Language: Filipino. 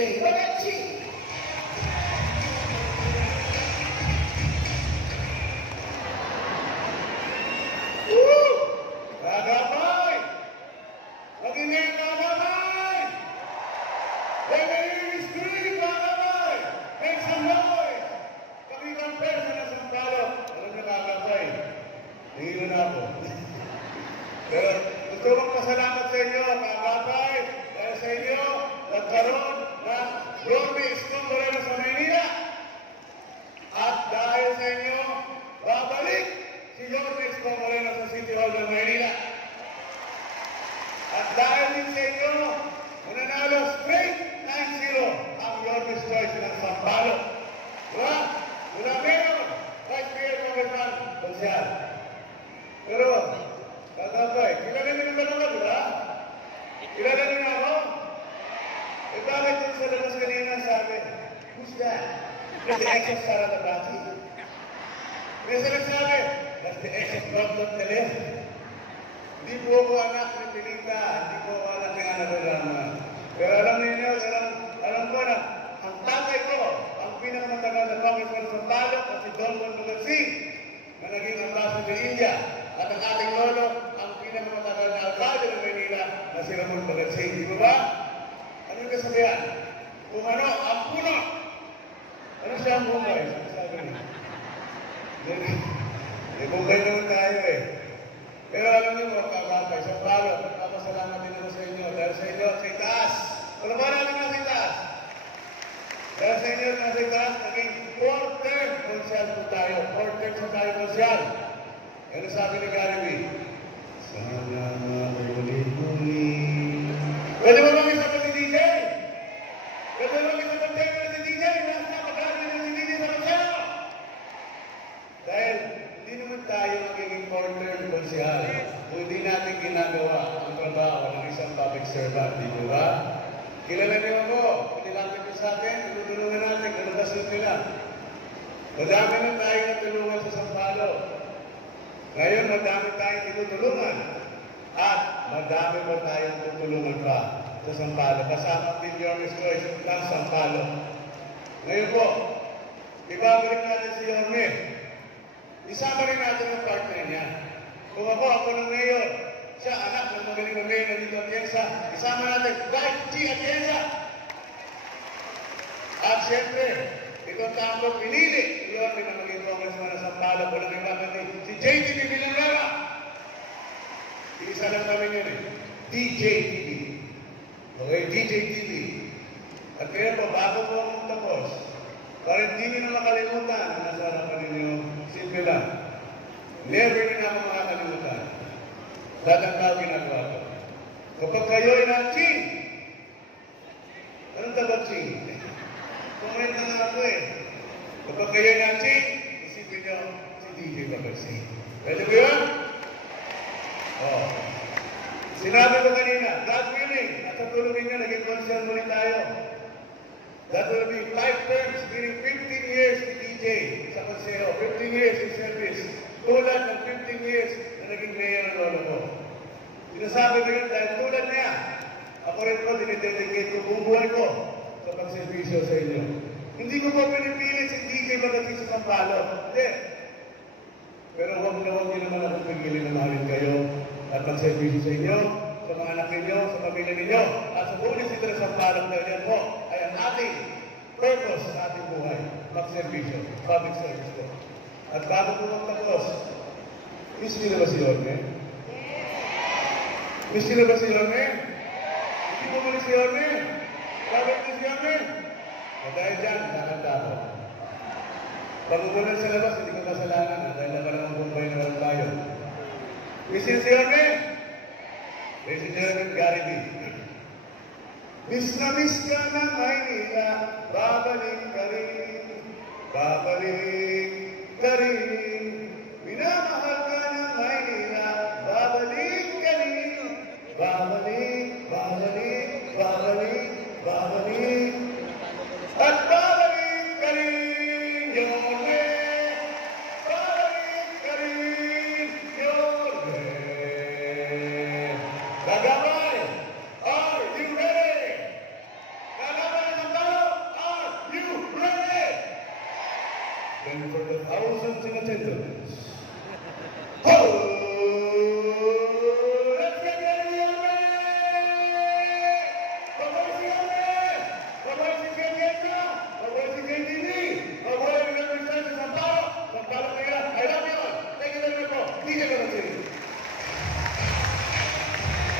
DJ Bagachi. Kagabay! Mag-ingay kagabay! When the name is green, kagabay! Make some noise! Pakitang persa na sampalo. Alam na kagabay. Hihilo na ako. Pero gusto kong pasalamat sa inyo, kagabay, dahil sa inyo, nagkaroon ng Yorme Iskong Moreno sa Maynila. At dahil sa inyo, babalik si Yorme Iskong Moreno sa City Hall ng Maynila. At dahil din sa inyo, mananalo straight 9-0 ang Yorme's Choice ng Sampalo. Diba? Mula Mayor, Vice Mayor, Congressman, Konsyal. Pero, kagabay, kilala niyo naman ako, diba? Kilala niyo na ako? Eh bakit yung sa labas kanina sabi, who's that? That's the ex of Sara Labati. May sabi, that's the ex of London Tele. Hindi po ako anak ni Pilita, hindi po ako anak ni Ana Belama. Pero alam niyo, alam ko na, ang tatay ko, ang pinakamatagal na congressman sa Sampalo, si Don Juan Bagatsing, na naging ambassador sa India. At ang ating lolo, ang pinakamatagal na alcalde ng Manila, na si Ramon Bagatsing. Di ba ba? Ano yung kasabihan? Kung ano, ang puno. Ano siya ang bungay? Sabi niya. Bungay naman tayo eh. Pero alam niyo mga kababay, sa Sampalo, magpapasalamat din ako sa inyo. Dahil sa inyo, sa itaas. Wala ba namin nasa itaas? Dahil sa inyo, nasa itaas, naging 4-term konsyal po tayo. 4-term sa tayo konsyal. Ano sabi ni Gary B? Sana muli-muli. Pwede ba bang isa pa si DJ? Pwede ba bang isa pa si DJ? Nasa magkano na si DJ sa konsyal? Dahil hindi naman tayo magiging 4-term konsyal kung hindi natin ginagawa ang trabaho ng isang public servant. Di ba ba? Kilala niyo ako. Pinilapit niyo sa atin. Tinutulungan natin. Kalutasyon nila. Madami na tayo natulungan sa Sampalo. Ngayon, madami tayong tinutulungan. At madami pa tayong tutulungan pa sa Sampalo. Kasama din Yorme's Choice ng Sampalo. Ngayon po, ibabalik natin si Yorme. Isama rin natin ang partner niya. Kung ako ng mayor, siya anak ng magaling na mayor na dito Atienza, isama natin, Vice G. Atienza. At siyempre, itong tambo pinili, iyon na maging congressman ng Sampalo, walang iba natin, si JTV Villanueva. Isa lang kami yun eh, DJTV. Okay, DJTV. At kaya po, bago po akong tapos, para hindi nyo na makalimutan na nasa harapan ninyo, simple lang. Never nyo na ako makakalimutan. Dadang ginagawa ko. Kapag kayo ay na-ching, anong tabag ching? Comment na nga ako eh. Kapag kayo ay na-ching, isipin nyo si DJ Bagatsing. Pwede ba yun? Oh. Sinabi ko kanina, God willing, at sa tulungin nyo, naging concern muli tayo. That will be 5 terms, meaning 15 years ni DJ sa Consejo, 15 years in service. Tulad ng 15 years na naging mayor ng lolo ko. Sinasabi ko yun dahil tulad niya, ako rin po dinidedicate ko buong buhay ko sa pagservisyo sa inyo. Hindi ko po pinipilit si DJ Bagatsing sa Sampalo. Hindi. Pero huwag na huwag niyo naman akong pigilin na mahalin kayo at pagservisyo sa inyo, sa mga anak ninyo, sa pamilya ninyo, at sa buong distrito ng Sampalo dahil yan po ay ang ating purpose sa ating buhay, pagservisyo, public service po. At bago po magtapos, miss niyo na ba si Yorme? Miss niyo na ba si Yorme? Hindi po muli si Yorme? Bakit niyo si Yorme? At dahil dyan, nakanta ako. Pag umulan sa labas, hindi ko kasalanan dahil nakarang bumbay na walang tayo. Miss niyo si Yorme? Ladies and gentlemen, Gary B. Miss na miss ka ng Maynila, babalik ka rin, babalik ka rin. Minamahal ka ng Maynila, babalik ka rin, babalik, babalik, babalik, babalik. At babalik ka rin, Yorme, babalik ka rin, Yorme. Kagabay, are you ready? Kagabay ng thousands in attendance.